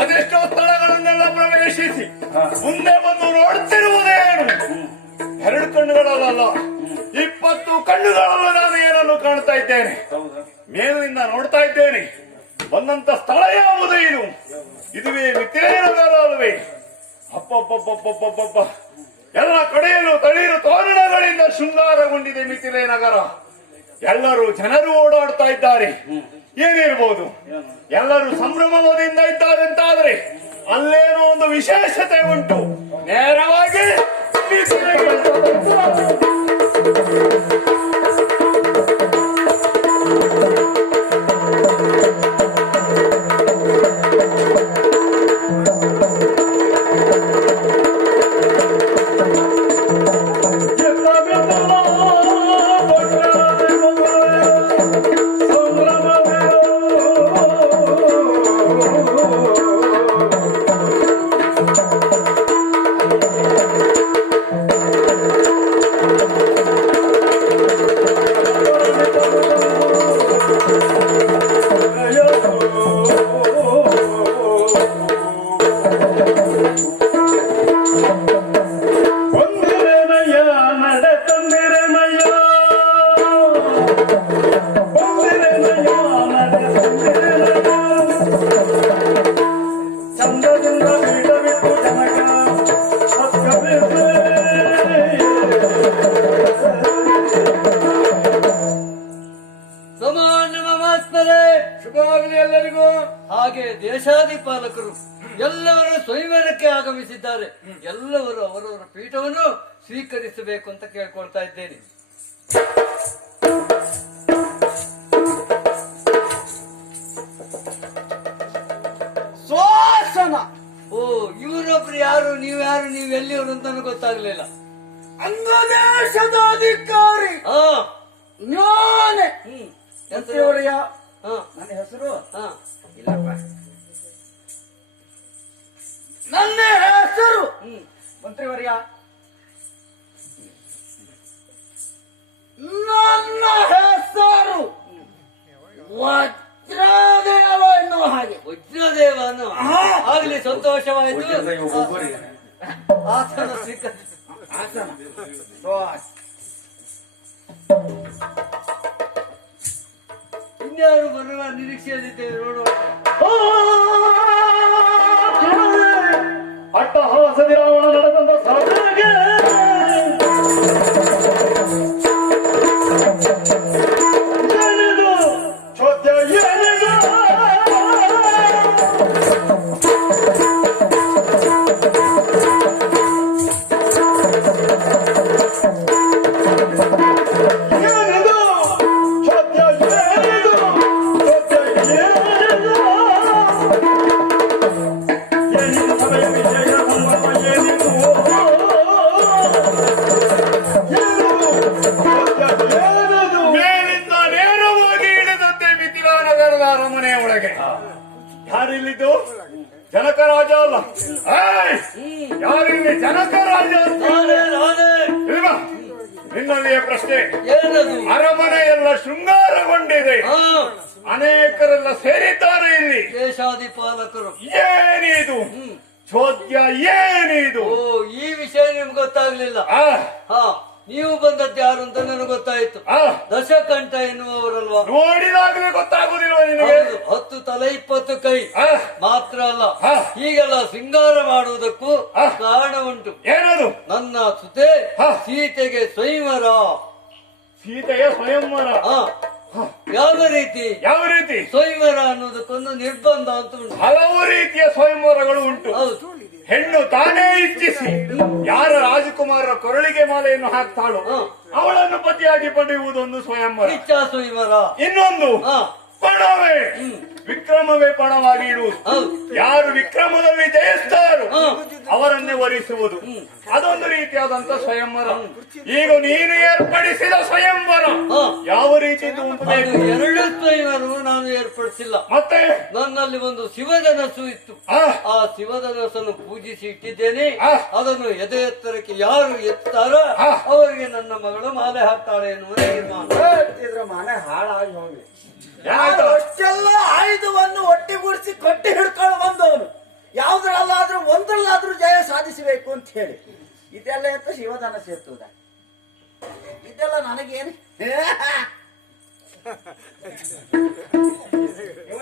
ಅದೆಷ್ಟೋ ಸ್ಥಳಗಳನ್ನೆಲ್ಲ ಪ್ರವೇಶಿಸಿ ಮುಂದೆ ಬಂದು ನೋಡ್ತಿರುವುದೇನು? 2 ಕಣ್ಣುಗಳಲ್ಲ, 20 ಕಣ್ಣುಗಳಲ್ಲೂ ನಾನು ಏನನ್ನು ಕಾಣ್ತಾ ಇದ್ದೇನೆ. ಮೇಲಿನಿಂದ ನೋಡ್ತಾ ಇದ್ದೇನೆ. ಬಂದಂತ ಸ್ಥಳ ಯಾವುದು ಇದು? ಇದುವೇ ಮಿಥಿಲೇನಗರ ಅಲ್ವೇ? ಅಪ್ಪಪ್ಪಪ್ಪಪ್ಪಪ್ಪಪ್ಪ, ಎಲ್ಲ ಕಡೆಯಲ್ಲೂ ತಳಿರು ತೋರಣಗಳಿಂದ ಶೃಂಗಾರಗೊಂಡಿದೆ ಮಿಥಿಲೇನಗರ. ಎಲ್ಲರೂ ಜನರು ಓಡಾಡ್ತಾ ಇದ್ದಾರೆ. ಏನಿರ್ಬೋದು? ಎಲ್ಲರೂ ಸಂಭ್ರಮದಿಂದ ಇದ್ದಾರೆ ಅಂತಾದ್ರೆ ಅಲ್ಲೇನೋ ಒಂದು ವಿಶೇಷತೆ ಉಂಟು. ನೇರವಾಗಿ ಎಲ್ಲರಿಗೂ. ಹಾಗೆ ದೇಶಾಧಿಪಾಲಕರು ಎಲ್ಲವರು ಸ್ವಯಂವರಕ್ಕೆ ಆಗಮಿಸಿದ್ದಾರೆ. ಎಲ್ಲವರು ಅವರವರ ಪೀಠವನ್ನು ಸ್ವೀಕರಿಸಬೇಕು ಅಂತ ಕೇಳ್ಕೊಳ್ತಾ ಇದ್ದೇನೆ. ಶಾಸನ. ಓ, ಇವರೊಬ್ರು ಯಾರು? ನೀವು ಎಲ್ಲಿಯವರು ಅಂತ ನನಗೆ ಗೊತ್ತಾಗ್ಲಿಲ್ಲ. ಅಂಗದೇಶದ ಅಧಿಕಾರಿ ಜ್ಞಾನೆ ಮಂತ್ರಿಯವರಯ್ಯ. ನನ್ನ ಹೆಸರು ಇಲ್ಲಪ್ಪ, ನನ್ನ ಹೆಸರು ಮಂತ್ರಿವರ್ಯ. ನನ್ನ ಹೆಸರು ವಜ್ರದೇವ ಎನ್ನುವ ಹಾಗೆ. ವಜ್ರದೇವ ಅನ್ನೋ ಆಗ್ಲಿ, ಸಂತೋಷವಾಯಿತು. ಆಸನ ಸ್ವೀಕರಿಸಿ. ಆಸನ ಇನ್ಯಾರು ಬರುವ ನಿರೀಕ್ಷೆಯಲ್ಲಿದ್ದೇವೆ, ನೋಡೋಣ. ಅಟ್ಟಹಾಸದಿ ರಾವಣ ನಡೆದಂತ ಸಾಧನೆಗೆ ಚೋದ್ಯ ಏನಿದು? ಯಾರಿಲ್ಲಿದ್ದು? ಜನಕ ರಾಜ ಅಲ್ಲ. ಯಾರಿಲ್ಲಿ ಜನಕ ರಾಜ? ನಿನ್ನಲ್ಲಿಯೇ ಪ್ರಶ್ನೆ. ಅರಮನೆ ಎಲ್ಲ ಶೃಂಗಾರಗೊಂಡಿದೆ. ಅನೇಕರೆಲ್ಲ ಸೇರಿದ್ದಾರೆ ಇಲ್ಲಿ. ದೇಶಾಧಿಪಾಲಕರು. ಏನಿದು ಚೋದ್ಯ? ಏನಿದು? ಓ, ಈ ವಿಷಯ ನಿಮ್ಗೆ ಗೊತ್ತಾಗ್ಲಿಲ್ಲ. ನೀವು ಬಂದದ್ದು ಯಾರು ಅಂತ ನನಗೆ ಗೊತ್ತಾಯ್ತು. ದಶಕಂಠ ಎನ್ನುವವರಲ್ವಾ? ನೋಡಿದಾಗಲೇ ಗೊತ್ತಾಗುದಿಲ್ವ ನಿನಗೆ? 10 ತಲೆ 20 ಕೈ ಮಾತ್ರ ಅಲ್ಲ, ಹೀಗೆಲ್ಲ ಶೃಂಗಾರ ಮಾಡುವುದಕ್ಕೂ ಕಾರಣ ಉಂಟು. ಏನದು? ನನ್ನ ಸುತೆ ಸೀತೆಗೆ ಸ್ವಯಂವರ. ಸೀತೆಯ ಸ್ವಯಂವರ? ಯಾವ ರೀತಿ? ಯಾವ ರೀತಿ ಸ್ವಯಂವರ ಅನ್ನೋದಕ್ಕೊಂದು ನಿರ್ಬಂಧ ಅಂತ ಉಂಟು. ಹಲವು ರೀತಿಯ ಸ್ವಯಂವರಗಳು ಉಂಟು. ಹೌದು. ಹೆಣ್ಣು ತಾನೇ ಇಚ್ಛಿಸಿ ಯಾರ ರಾಜಕುಮಾರರ ಕೊರಳಿಗೆ ಮಾಲೆಯನ್ನು ಹಾಕ್ತಾಳೋ ಅವಳನ್ನು ಪತಿಯಾಗಿ ಪಡೆಯುವುದೊಂದು ಸ್ವಯಂವರ. ಇಚ್ಛಾ ಸ್ವಯಂವರ. ಇನ್ನೊಂದು ಪಣವೇ, ವಿಕ್ರಮವೇ ಪಣವಾಗಿ ಇಡುವುದು. ಯಾರು ವಿಕ್ರಮದಲ್ಲಿ ಜಯಿಸ್ತಾರೋ ಅವರನ್ನೇ ವರಿಸುವುದು. ಅದೊಂದು ರೀತಿಯಾದಂತ ಸ್ವಯಂವರ. ಈಗ ನೀನು ಏರ್ಪಡಿಸಿದ ಸ್ವಯಂವರ ಯಾವ ರೀತಿ? 2 ಸ್ವಯಂವರವು ನಾನು ಏರ್ಪಡಿಸಿಲ್ಲ. ಮತ್ತೆ ನನ್ನಲ್ಲಿ ಒಂದು ಶಿವಧನಸ್ಸು ಇತ್ತು. ಆ ಶಿವಧನಸ್ಸನ್ನು ಪೂಜಿಸಿ ಇಟ್ಟಿದ್ದೇನೆ. ಅದನ್ನು ಎದೆ ಎತ್ತರಕ್ಕೆ ಯಾರು ಎತ್ತಾರೋ ಅವರಿಗೆ ನನ್ನ ಮಗಳು ಮಾಲೆ ಹಾಕ್ತಾಳೆ ಎನ್ನುವ ತೀರ್ಮಾನ. ಮಾಲೆ ಹಾಳಾಗಿ ಹೋಗಿ ಅಷ್ಟೆಲ್ಲ ಆಯುಧವನ್ನು ಒಟ್ಟಿಗೂಡಿಸಿ ಕಟ್ಟಿ ಹಿಡ್ಕೊಂಡು ಬಂದವನು ಅಂತ ಹೇಳಿ ಇದೆಲ್ಲ ಎಂತ ಶಿವಧನಸ್ಸು ಎತ್ತುವುದ ಇದೆಲ್ಲ ನನಗೇನು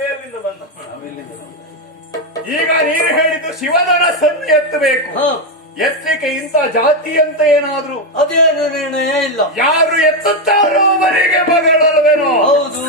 ಎಲ್ಲಿಂದ ಬಂದ? ಈಗ ನೀನು ಹೇಳಿದ್ದು ಶಿವಧನಸ್ಸನ್ನು ಎತ್ತಬೇಕು. ಎತ್ತಲಿಕ್ಕೆ ಇಂಥ ಜಾತಿ ಅಂತ ಏನಾದ್ರು ಅದೇನು ನಿರ್ಣಯ ಇಲ್ಲ. ಯಾರು ಎತ್ತುತ್ತಾರೋ ಅವರಿಗೆ ಮಗಳಲ್ವೇನೋ? ಹೌದು.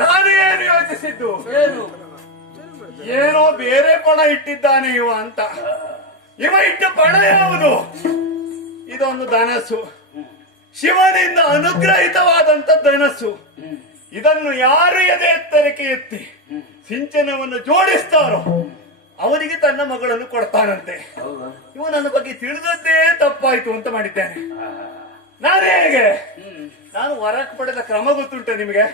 ನಾನು ಏನು ಯೋಚಿಸಿದ್ದು, ಏನು ಏನೋ ಬೇರೆ ಪಣ ಇಟ್ಟಿದ್ದಾನೆ ಇವ ಅಂತ. ಇವ ಇಟ್ಟ ಪಣ ಯಾವುದು? ಇದೊಂದು ಧನಸ್ಸು, ಶಿವನಿಂದ ಅನುಗ್ರಹಿತವಾದಂತ ಧನಸ್ಸು. ಇದನ್ನು ಯಾರು ಎದೆ ಎತ್ತರಕ್ಕೆ ಎತ್ತಿ ಸಿಂಚನವನ್ನು ಜೋಡಿಸ್ತಾರೋ ಅವನಿಗೆ ತನ್ನ ಮಗಳನ್ನು ಕೊಡ್ತಾನಂತೆ. ಇವ ನನ್ನ ಬಗ್ಗೆ ತಿಳಿದದ್ದೇ ತಪ್ಪಾಯ್ತು ಅಂತ ಮಾಡಿದ್ದೇನೆ. ನಾನು ಹೇಗೆ? ನಾನು ವರಕ್ಕೆ ಪಡೆದ ಕ್ರಮ ಗೊತ್ತುಂಟು ನಿಮಗೆ?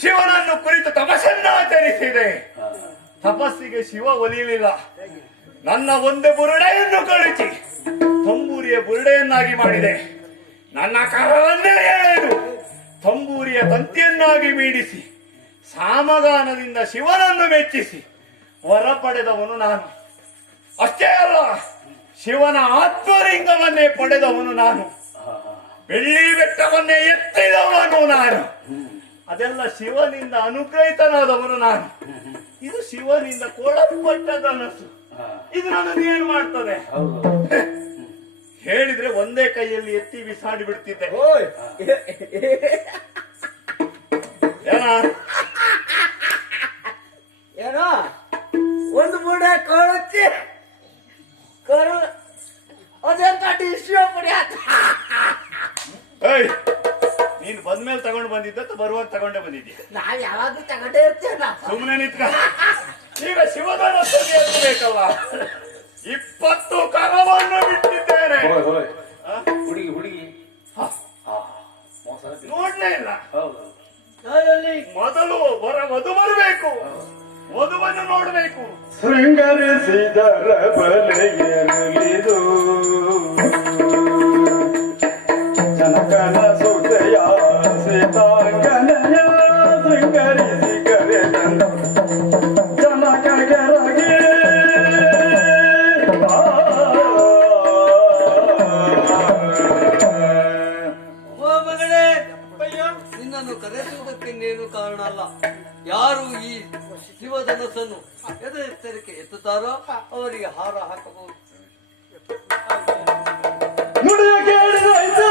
ಶಿವನನ್ನು ಕುರಿತು ತಪಸ್ಸನ್ನಾಚರಿಸಿದೆ. ತಪಸ್ಸಿಗೆ ಶಿವ ಒಲಿಯಲಿಲ್ಲ. ನನ್ನ ಒಂದೇ ಬುರುಡೆಯನ್ನು ಕಳುಚಿ ತಂಬೂರಿಯ ಬುರುಡೆಯನ್ನಾಗಿ ಮಾಡಿದೆ. ನನ್ನ ಕರವನ್ನೇ ಎಳೆದು ತಂಬೂರಿಯ ತಂತಿಯನ್ನಾಗಿ ಮೀಡಿಸಿ ಸಾಮಗಾನದಿಂದ ಶಿವನನ್ನು ಮೆಚ್ಚಿಸಿ ವರ ಪಡೆದವನು ನಾನು. ಅಷ್ಟೇ ಅಲ್ಲ, ಶಿವನ ಆತ್ಮಲಿಂಗವನ್ನೇ ಪಡೆದವನು ನಾನು. ಬೆಳ್ಳಿ ಬೆಟ್ಟವನ್ನೇ ಎತ್ತಿದವನು ನಾನು. ಅದೆಲ್ಲ ಶಿವನಿಂದ ಅನುಗ್ರಹಿತನಾದವನು ನಾನು. ಇದು ಶಿವನಿಂದ ಕೊಡಲ್ಪಟ್ಟ ಧನಸ್ಸು. ಇದು ನನ್ನನ್ನು ಏನು ಮಾಡ್ತದೆ? ಹೇಳಿದ್ರೆ ಒಂದೇ ಕೈಯಲ್ಲಿ ಎತ್ತಿ ಬಿಸಾಡಿ ಬಿಡ್ತಿದ್ದೆ. ಏನೋ ಒಂದು ಬುಡ ಕೊಳಚಿ ಕರು ಅದೆಂತ ಡಿಶ್ಯೂ ಪುಡಿ ಏಯ್, ನೀನ್ ಬಂದ್ಮೇಲೆ ತಗೊಂಡು ಬಂದಿದ್ದ ಅಥವಾ ಬರುವಾಗ ತಗೊಂಡೇ ಬಂದಿದ್ದೀಯ? ನಾವ್ ಯಾವಾಗ್ಲೂ ತಗೊಂಡೇ ಇರ್ತೇನ. ಸುಮ್ಮನೆ ನಿಂತ್ಕ. ಈಗ ಶಿವಧನಸ್ಸನ್ನು ಎತ್ತಬೇಕಲ್ಲ. 20 ಕರವನ್ನು ಬಿಟ್ಟಿದ್ದೇನೆ. ಹುಡುಗಿ ಹುಡುಗಿ ನೋಡ್ಲೇ ಇಲ್ಲ. ಯಾರಲ್ಲಿ? ಮೊದಲು ವಧು ಬರಬೇಕು, ವಧುವನ್ನು ನೋಡ್ಬೇಕು. ಶೃಂಗರಿಸಿದರ ಬಲೆಯರಲಿದು ಜನಕನ ಸುತೆಯ ಸೀತಾಂಗನೆಯ ಶೃಂಗರಿಸಿ ಕರೆದನು ಜನಕಗೆರಗೆ ಓ ಮಗಳೇ, ನಿನ್ನನ್ನು ಕರೆಸುವುದಕ್ಕೆ ಇನ್ನೇನು ಕಾರಣ ಅಲ್ಲ. ಯಾರು ಈ ಶಿವಧನಸ್ಸನ್ನು ಎದೆ ಎತ್ತರಕ್ಕೆ ಎತ್ತುತ್ತಾರೋ ಅವರಿಗೆ ಹಾರ ಹಾಕಬಹುದು. ನುಡಿಯ ಕೇಳಿದಾಯ್ತು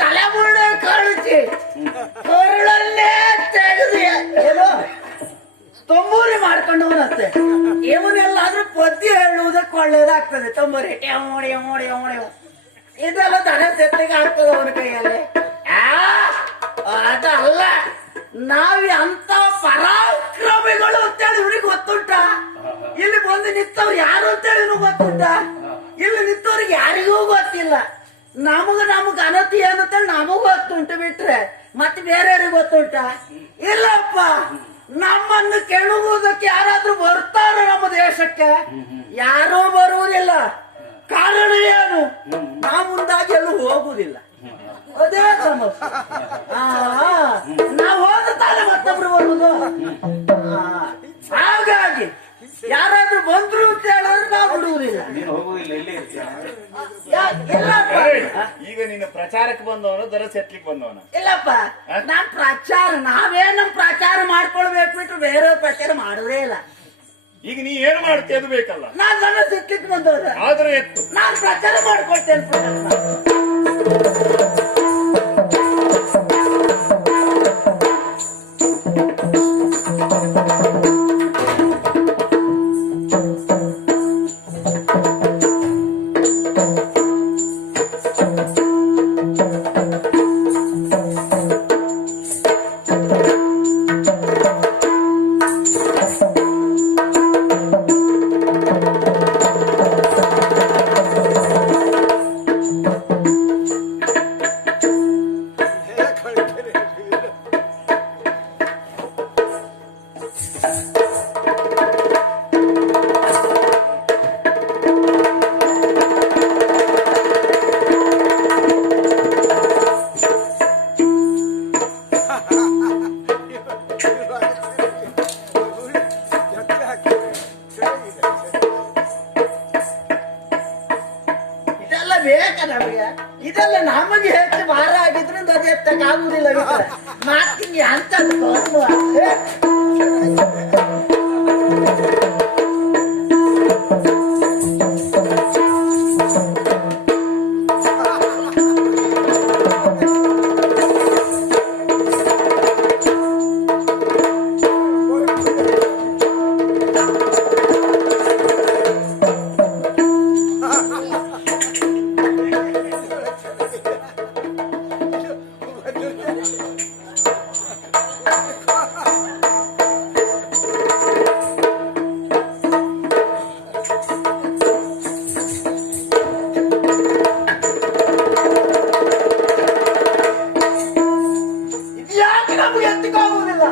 ತಲೆ ಬುರುಡೆ ಕಳುಚಿ ಕರುಳಲ್ಲೇ ತೆಗೆದು ಏನೋ ತಂಬೂರಿ ಮಾಡ್ಕೊಂಡವನಂತೆ. ಇವನೆಲ್ಲಾದ್ರೂ ಪದ್ಯ ಹೇಳುವುದಕ್ಕೆ ಒಳ್ಳೇದಾಗ್ತದೆ. ತಂಬೂರಿ ಎಮೋಡಿ ಎಮೋಡಿ ಎಮೋಡಿ ಇದೆಲ್ಲ ತಲೆ ಸೆತ್ತಿಗೆ ಆಗ್ತದೆ ಅವನ ಕೈಯಲ್ಲಿ. ಅದಲ್ಲ, ನಾವ್ ಅಂತ ಪರಾಕ್ರಮಿಗಳು ಅಂತೇಳಿ ಇವ್ರಿಗೆ ಗೊತ್ತುಂಟ. ಇಲ್ಲಿ ಬಂದು ನಿಂತವ್ರು ಯಾರು ಅಂತೇಳಿ ಗೊತ್ತುಂಟ. ಇಲ್ಲಿ ನಿಂತವ್ರಿಗೆ ಯಾರಿಗೂ ಗೊತ್ತಿಲ್ಲ. ನಮಗ ಅನತಿ ಏನಂತೇಳಿ ನಮಗ್ ಗೊತ್ತುಂಟು ಬಿಟ್ರೆ ಮತ್ತೆ ಬೇರೆಯವ್ರಿಗೆ ಗೊತ್ತುಂಟ? ಇಲ್ಲಪ್ಪ, ನಮ್ಮನ್ನು ಕೆಣಗುವುದಕ್ಕೆ ಯಾರಾದ್ರೂ ಬರ್ತಾರ ನಮ್ಮ ದೇಶಕ್ಕೆ? ಯಾರೂ ಬರುವುದಿಲ್ಲ. ಕಾರಣ ಏನು? ನಾವು ಮುಂದಾಗಿ ಎಲ್ಲೂ ಹೋಗುವುದಿಲ್ಲ. ಅದೇ ಸಮಸ್ಯೆ. ನಾವ್ ಹೋದ್ರೆ ಏಯ್, ಈಗ ನೀನು ಪ್ರಚಾರಕ್ಕೆ ಬಂದವನು ದರಸ್ ಎತ್ಲಿಕ್ಕೆ ಬಂದವನ? ಇಲ್ಲಪ್ಪ, ನಾನ್ ಪ್ರಚಾರ ನಾವೇನು ಪ್ರಚಾರ ಮಾಡ್ಕೊಳ್ಬೇಕು ಬಿಟ್ರು ಬೇರೆ ಪ್ರಚಾರ ಮಾಡೋದೇ ಇಲ್ಲ. ಈಗ ನೀ ಏನು ಮಾಡ್ತೀಯ ಅದು ಬೇಕಲ್ಲ. ನಾನ್ ನನ್ನ ಸಿಕ್ಲಿಕ್ಕೆ ಬಂದವ್ರ ಆದ್ರೆ ಎತ್ತು ನಾನ್ ಪ್ರಚಾರ ಮಾಡ್ಕೊಳ್ತೇನೆ. ಇದೆಲ್ಲ ಬೇಕ ನಮಗೆ? ಇದೆಲ್ಲ ನಮಗೆ ಹೆಚ್ಚು ಭಾರ ಆಗಿದ್ರಿಂದ ಅದು ಎತ್ತಕ್ಕಾಗುದಿಲ್ಲ. ಮಾತಿಗೆ ಅಂತ ನಮ್ಗೆ ಎತ್ತಕ್ಕಾಗುದಿಲ್ಲ.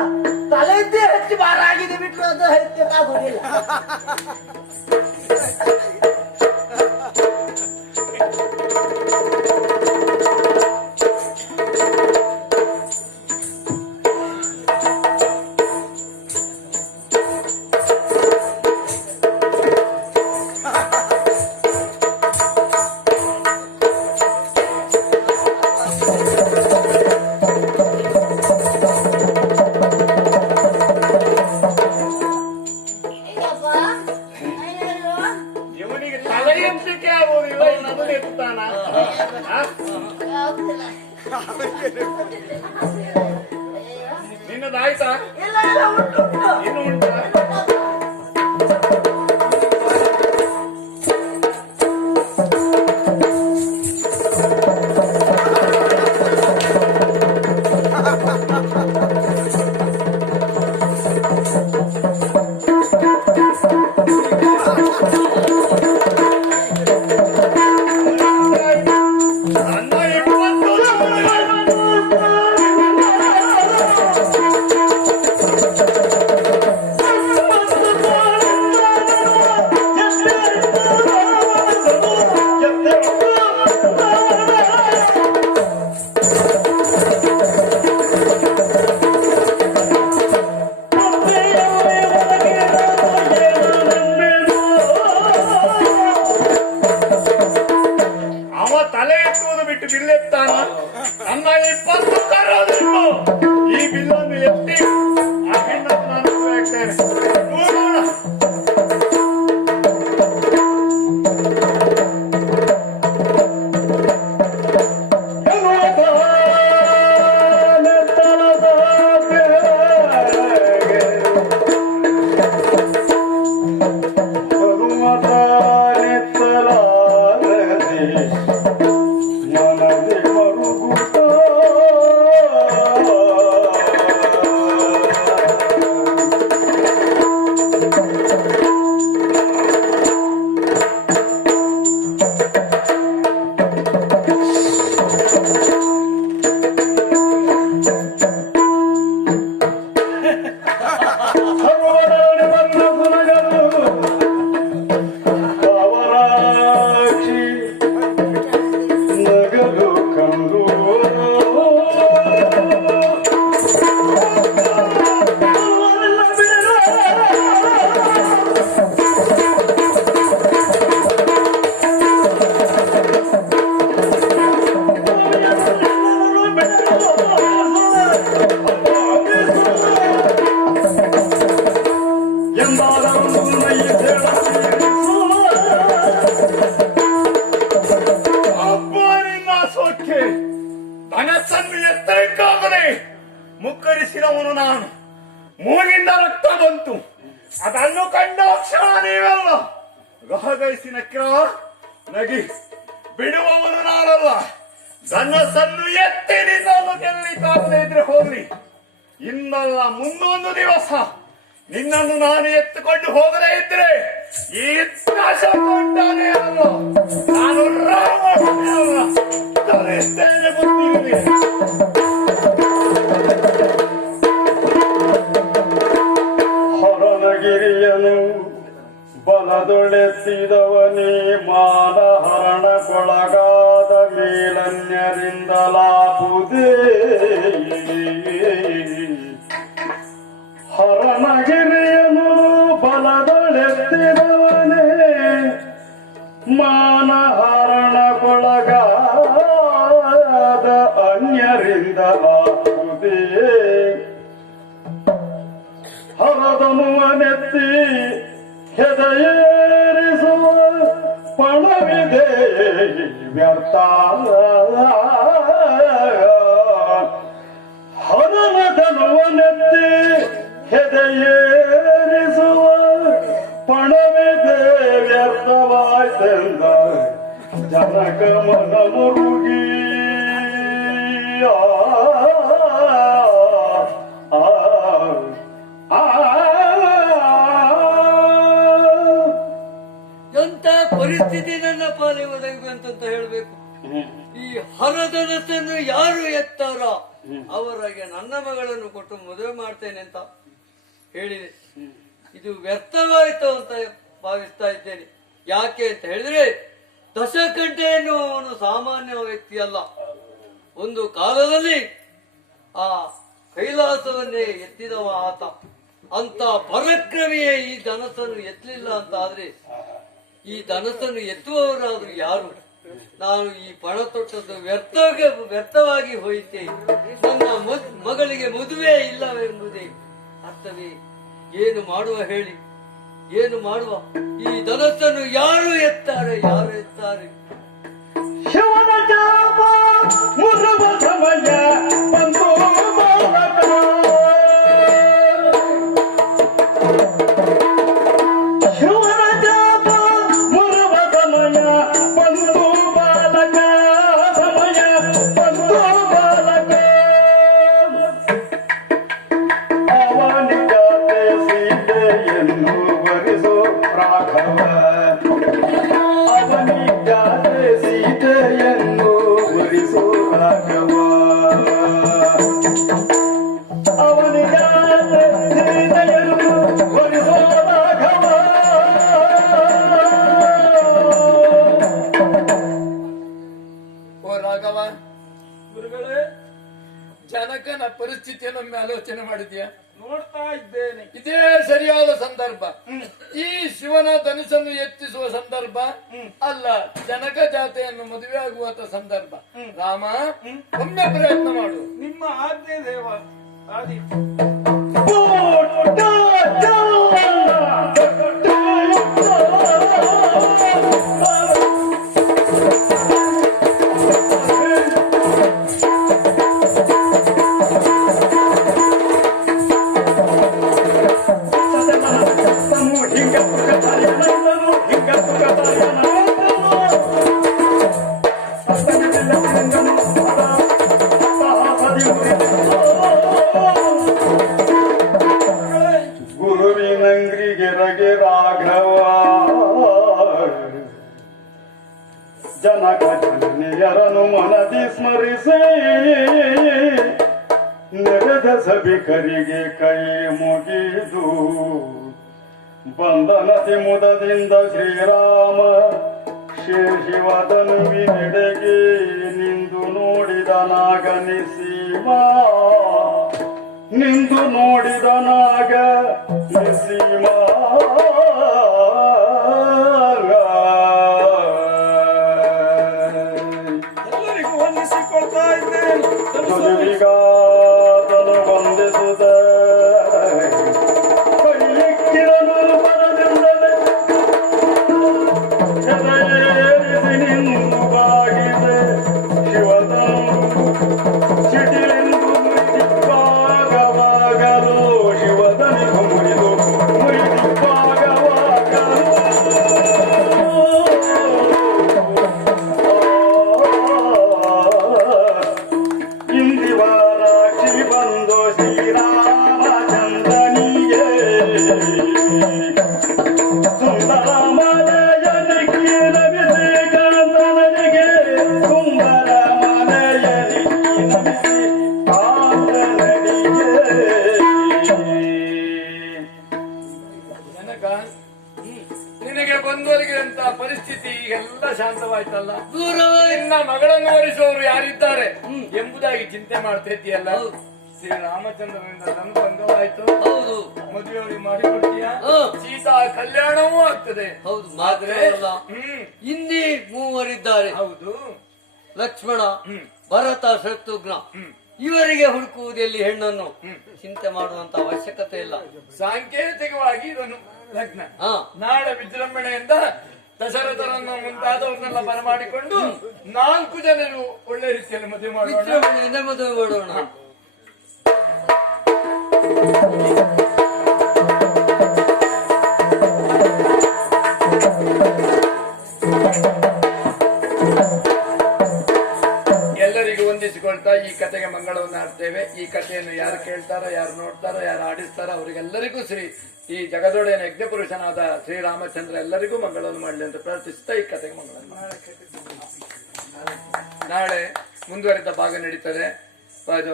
ತಲೆದ್ದೇ ಹೆಚ್ಚು ಭಾರ ಆಗಿದೆ ಬಿಟ್ರು ಅದು ಎತ್ತಕ್ಕಾಗುದಿಲ್ಲ. ಇವನಿಗೆ ತಲೆ ಎತ್ತಲಿಕ್ಕೆ ಆಗುವುದಿಲ್ಲ, ಇನ್ನದು ಎತ್ತಾನ? ನಿನ್ನದಾಯ್ತಾ? ಇಲ್ಲ ಇಲ್ಲ, ಉಂಟು ಉಂಟು. ಇನ್ನು ಉಂಟಾ? ತಲೆ ಎತ್ತುವುದು ಬಿಟ್ಟು ಬಿಲ್ಲೆತ್ತಾನ. ನನ್ನ 20 ತರೋದಿನ್ನು ಈ ಬಿಲ್ಲನ್ನು ಎತ್ತಿ ಆ ಹೆಣ್ಣನ್ನು ನಾನು ಹಾಕ್ತೇನೆ. ನೋಡೋಣ. ಧನಸ್ಸನ್ನು ಎತ್ತರಕ್ಕಾಗದೆ ಮುಕ್ಕರಿಸಿದವನು ನಾನು. ಮೂಗಿಂದ ರಕ್ತ ಬಂತು. ಅದನ್ನು ಕಂಡ ಕ್ಷಣ ನೀವೆಲ್ಲ ಗಹಗೈಸಿ ನಗಿ ಬಿಡುವವನು ನಾನಲ್ಲ. ಧನಸ್ಸನ್ನು ಎತ್ತಿ ನಿನ್ನನ್ನು ಗೆಲ್ಲಿಕ್ಕಾಗದೇ ಇದ್ರೆ ಹೋಗ್ಲಿ, ಇನ್ನಲ್ಲ ಮುಂದೊಂದು ದಿವಸ ನಿನ್ನನ್ನು ನಾನು ಎತ್ತುಕೊಂಡು ಹೋಗದೇ ಇದ್ರೆ ಈ ನಾಶ ಕೊಂಡಾನೇ ಅಲ್ಲ, ನಾನು ರಾವಣನೇ ಅಲ್ಲ. ತಲೆಸ್ತೇನೆ ಗೊತ್ತಿರಲಿ. ಹೊರನಗಿರಿಯನು ಬಲದೊಳೆಸಿದವನೇ ಮಾನಹರಣಕ್ಕೊಳಗಾದ ಮೇಲನ್ಯರಿಂದಲಾಪುದೇ. ಹರನಗಿರಿಯನು ಬಲದೊಳೆಸಿದವನೇ ಮಾನಹರಣಕ್ಕೊಳಗಾದ ಅನ್ಯರಿಂದಲಾಪುದೇ. ಹರದನುವನೆತ್ತಿ ಹೆದೆಯೇರಿಸುವ ಪಣವಿದೆ ವ್ಯರ್ಥ. ಹರದನುವನೆತ್ತಿ ಹೆದೆಯೇರಿಸುವ ಪಣವಿದೆ ವ್ಯರ್ಥವಾಯ್ತೆಂದ ಜನಕ ಮನ ಮುರುಗಿ. ಎಂತ ಪರಿಸ್ಥಿತಿ ನನ್ನ ಪಾಲಿ ಒದಗಬೇಕಂತ ಹೇಳ್ಬೇಕು. ಈ ಹರದನಸನ್ನು ಯಾರು ಎತ್ತಾರ ಅವರಿಗೆ ನನ್ನ ಮಗಳನ್ನು ಕೊಟ್ಟು ಮದುವೆ ಮಾಡ್ತೇನೆ ಅಂತ ಹೇಳಿದೆ. ಇದು ವ್ಯರ್ಥವಾಯಿತು ಅಂತ ಭಾವಿಸ್ತಾ ಇದ್ದೇನೆ. ಯಾಕೆ ಅಂತ ಹೇಳಿದ್ರೆ ದಶಕಂಠೆ ಎನ್ನುವವನು ಸಾಮಾನ್ಯ ವ್ಯಕ್ತಿ ಅಲ್ಲ. ಒಂದು ಕಾಲದಲ್ಲಿ ಆ ಕೈಲಾಸವನ್ನೇ ಎತ್ತಿದವ ಆತ. ಅಂತ ಪರಾಕ್ರಮಿಯೇ ಈ ಧನಸ್ಸನ್ನು ಎತ್ತಲಿಲ್ಲ ಅಂತ ಆದ್ರೆ ಈ ಧನಸ್ಸನ್ನು ಎತ್ತುವವರಾದ್ರು ಯಾರು? ನಾನು ಈ ಪಣ ತೊಟ್ಟದ್ದು ವ್ಯರ್ಥವಾಗಿ ಹೋಯಿತೆ. ನನ್ನ ಮಗಳಿಗೆ ಮದುವೆ ಇಲ್ಲವೆಂಬುದೇ ಅರ್ಥವೇ? ಏನು ಮಾಡುವ ಹೇಳಿ, ಏನು ಮಾಡುವ? ಈ ಧನಸ್ಸನ್ನು ಯಾರು ಎತ್ತಾರೆ? ಶಿವನ ಜಾಪ ಮುರುವ ಸಮಯ ಬಂದು ಬಾಲಕ. ಶಿವನ ಜಾಪ ಮುರುವ ಸಮಯ ಬಂದು ಬಾಲಕ. ಸಮಯ ಬಂದು ಬಾಲಕ. ಅವನಿಗಾತೆ ಸೀತೆಯನ್ನು ವರಿಸೋ ರಾಘವ. ಅವನಿಗಾತೆ ಸೀತೆಯನ್ನು ವರಿಸೋ ರಾಘವ. ಅವನಿಗಾತೆ ಸೀತೆಯನ್ನು ವರಿಸೋ ರಾಘವ. ಓ ರಾಘವ, ಗುರುಗಳೇ, ಜನಕನ ಪರಿಸ್ಥಿತಿಯನ್ನು ಆಲೋಚನೆ ಮಾಡಿದ್ಯಾ? ನೋಡ್ತಾ ಇದ್ದೇನೆ. ಇದೇ ಸರಿಯಾದ ಸಂದರ್ಭ. ಈ ಶಿವನ ಧನುಷನ್ನು ಎತ್ತಿಸುವ ಸಂದರ್ಭ ಅಲ್ಲ, ಜನಕ ಜಾತೆಯನ್ನು ಮದುವೆ ಆಗುವಂತ ಸಂದರ್ಭ. ರಾಮ, ಒಮ್ಮೆ ಪ್ರಯತ್ನ ಮಾಡು. ನಿಮ್ಮ ಆಜ್ಞೆ ದೇವ. ಆದಿ ಗುರುವಿನಂಗ್ರಿಗೆರಗೆ ರಾಘವ. ಜನಕ ಜನನಿಯರನು ಮನದಿ ಸ್ಮರಿಸಿ ನೆರೆದ ಸಭಿಕರಿಗೆ ಕೈ ಮುಗಿದು ಬಂಧನತಿ ಮುದದಿಂದ ಶ್ರೀರಾಮ ಶಿವಧನುವಿನೆಡೆಗೆ ನಿಂದು ನೋಡಿದ ನಾಗ ನಿಸೀಮ. ನಿಂದು ನೋಡಿದ ನಾಗ ನಿಸೀಮ. ಎಲ್ಲರಿಗೂ ವಂದಿಸಿಕೊಳ್ತಾ ಇದ್ದೇನೆ. ದುರ್ವಿಗಾತನು ವಂದಿಸುತ್ತ ಕೈಯಿಕ್ಕಿರನು ಬರದಿಂದಲೇ ಎದೆಯೇರಿಸಿ ನಿಂದು ಬಾಗಿದೆ ಶಿವಧನು. ನಮಿಸಿ ಕಾದ ನಡಿಗೆ ಜನಕ ನಿನಗೆ ಬಂದವರಿಗೆ ಅಂತ ಪರಿಸ್ಥಿತಿ ಈಗೆಲ್ಲ ಶಾಂತವಾಯ್ತಲ್ಲ, ದೂರವೇ ನಿನ್ನ ಮಗಳನ್ನು ವರಿಸುವವರು ಯಾರಿದ್ದಾರೆ ಎಂಬುದಾಗಿ ಚಿಂತೆ ಮಾಡ್ತಾ ಇದ್ದೀಯಲ್ಲ. ಶ್ರೀರಾಮಚಂದ್ರನಿಂದ ನನ್ನ ಬಂಧವಾಯ್ತು, ಹೌದು ಮದುವೆಯವರಿಗೆ ಮಾಡಿಕೊಡ್ತೀಯ, ಸೀತಾ ಕಲ್ಯಾಣವೂ ಆಗ್ತದೆ. ಹೌದು ಆದ್ರೆ ಮಾತ್ರ ಅಲ್ಲ, ಇನ್ನೀ ಮೂವರಿದ್ದಾರೆ. ಹೌದು, ಲಕ್ಷ್ಮಣ, ಭರತ, ಶತ್ರುಘ್ನ ಇವರಿಗೆ ಹುಡುಕುವುದೆಲ್ಲಿ ಹೆಣ್ಣನ್ನು ಚಿಂತೆ ಮಾಡುವಂತ ಅವಶ್ಯಕತೆ ಇಲ್ಲ. ಸಾಂಕೇತಿಕವಾಗಿ ಇದನ್ನು ಲಗ್ನ ಹಾ ನಾಳೆ ವಿಜೃಂಭಣೆಯಿಂದ ದಶರಥರನ್ನು ಮುಂತಾದವ್ರನ್ನೆಲ್ಲ ಬರಮಾಡಿಕೊಂಡು 4 ಜನರು ಒಳ್ಳೆ ರೀತಿಯಲ್ಲಿ ಮದುವೆ ಮಾಡೋಣ. ವಿಜೃಂಭಣೆಯಿಂದ ಮದುವೆ ಮಾಡೋಣ. ಎಲ್ಲರಿಗೂ ವಂದಿಸಿಕೊಳ್ತಾ ಈ ಕಥೆಗೆ ಮಂಗಳವನ್ನು ಆಡ್ತೇವೆ. ಈ ಕಥೆಯನ್ನು ಯಾರು ಕೇಳ್ತಾರೋ, ಯಾರು ನೋಡ್ತಾರೋ, ಯಾರು ಆಡಿಸ್ತಾರೋ ಅವರಿಗೆಲ್ಲರಿಗೂ ಈ ಜಗದೊಡೆಯನ ಯಜ್ಞಪುರುಷನಾದ ಶ್ರೀರಾಮಚಂದ್ರ ಎಲ್ಲರಿಗೂ ಮಂಗಳವನ್ನು ಮಾಡಲಿ ಅಂತ ಪ್ರಾರ್ಥಿಸ್ತಾ ಈ ಕಥೆಗೆ ಮಂಗಳವನ್ನು ನಾಳೆ ಮುಂದುವರಿದ ಭಾಗ ನಡೀತದೆ. ಅದು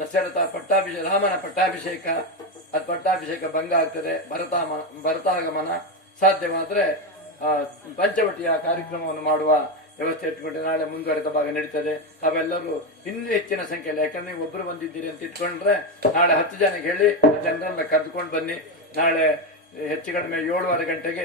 ದಶರಥ ಪಟ್ಟಾಭಿಷೇಕ, ರಾಮನ ಪಟ್ಟಾಭಿಷೇಕ, ಅದು ಪಟ್ಟಾಭಿಷೇಕ ಭಂಗ ಆಗ್ತದೆ. ಭರತಾಗಮನ ಸಾಧ್ಯವಾದ್ರೆ ಪಂಚವಟಿಯ ಕಾರ್ಯಕ್ರಮವನ್ನು ಮಾಡುವ ವ್ಯವಸ್ಥೆ ಇಟ್ಕೊಂಡು ನಾಳೆ ಮುಂದುವರೆದ ಭಾಗ ನಡೀತದೆ. ತಾವೆಲ್ಲರೂ ಇನ್ನೂ ಹೆಚ್ಚಿನ ಸಂಖ್ಯೆಯಲ್ಲಿ, ಯಾಕಂದ್ರೆ ನೀವು ಒಬ್ರು ಬಂದಿದ್ದೀರಿ ಅಂತ ಇಟ್ಕೊಂಡ್ರೆ ನಾಳೆ 10 ಜನಕ್ಕೆ ಹೇಳಿ ಜನರನ್ನ ಕರೆದುಕೊಂಡು ಬನ್ನಿ. ನಾಳೆ ಹೆಚ್ಚು ಕಡಿಮೆ 7:30 ಗಂಟೆಗೆ